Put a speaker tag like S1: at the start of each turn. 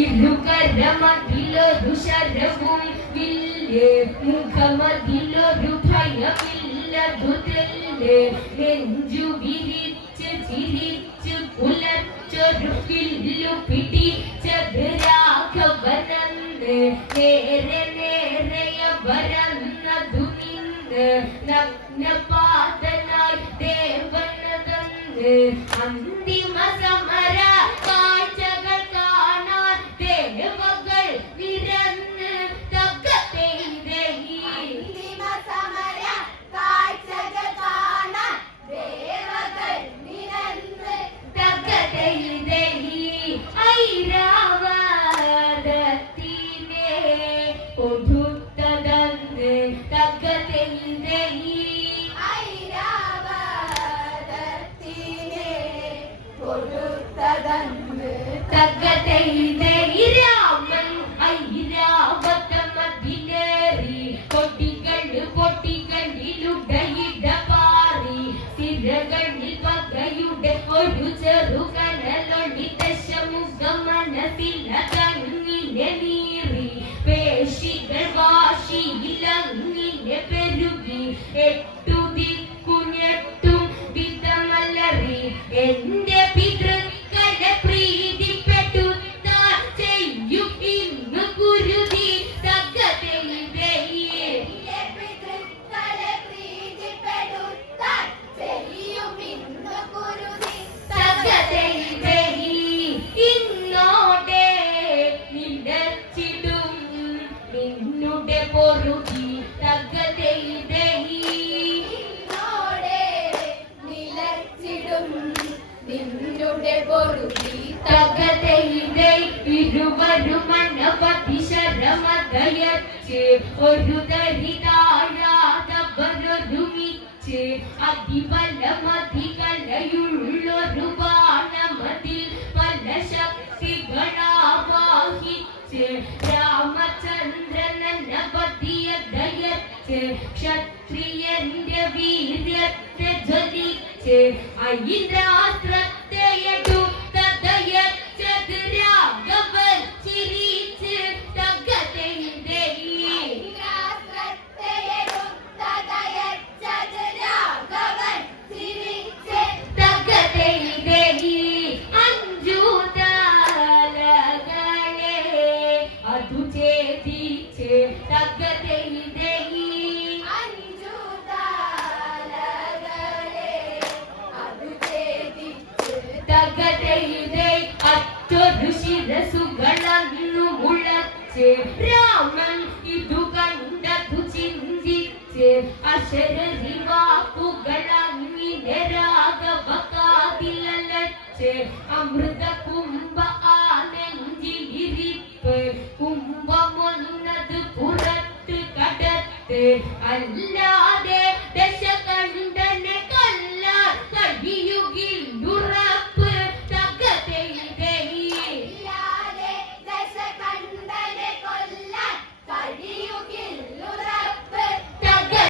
S1: ഇരുകരമതിലൊരു ശരവും വില്ലേ മുഖമതിലൊരു ഭയമില്ലതു തെല്ലേ നെഞ്ചു വിരിച്ച് ചിരിച്ച് പുലർച്ചൊരു വില്ലു പിടിച്ചത് രാഘവനന്ന് നേരെ നേരെയ വരന്നതു നിന്ന് നഗ്നപാതനായി ദേവനതന്ന് അന്തിമ ഒടുത്തതന്ന് തകതേ
S2: ഐരാവതത്തിനെ കൊടുത്തതന്ന്
S1: രാമൻ ഐരാവതമതിലേറി കൊട്ടികൾ കൊട്ടികളിലുടയിട പാറി സിരകളിൽ പകയുടെ ഒരു ചെറുകനലൊളി ദശമുഖ മനസ്സിലതങ്ങിനെ നീറി പേശികൾ വാശിയിലങ്ങിനെ പെരുകി നിന്നുടെ പൊറുതി തകതേ
S2: നിന്നോടെ നിലച്ചിടും. നിന്നുടെ പൊറുതി
S1: തകതേ ഇരുവരും അനവധി ശരമതയച്ച് ഒരു ദരിതാഴാതവരൊരുമിച്ച് അതിബലമതികലയുള്ളൊരു ബാണമതിൽ പല ശക്തികളാവാഹിച്ച് വീര്യത്തെ ജ്വലിച്ച് ഐന്ദ്രാസ്ത്രത്തെ തകതേ അറ്റൊരു ശിരസുകളന്നു മുളച്ച്. രാമൻ ഇതു കണ്ടതു ചിന്തിച്ച്. അശരരി വാക്കുകളങ്ങിനെ രാഘവ കാതിലലച്ച് അമൃത കുംഭ ആ നെഞ്ചിലിരിപ്പ് കുംഭമൊന്നത് പുറത്ത് കടത്ത്. അല്ലാതെ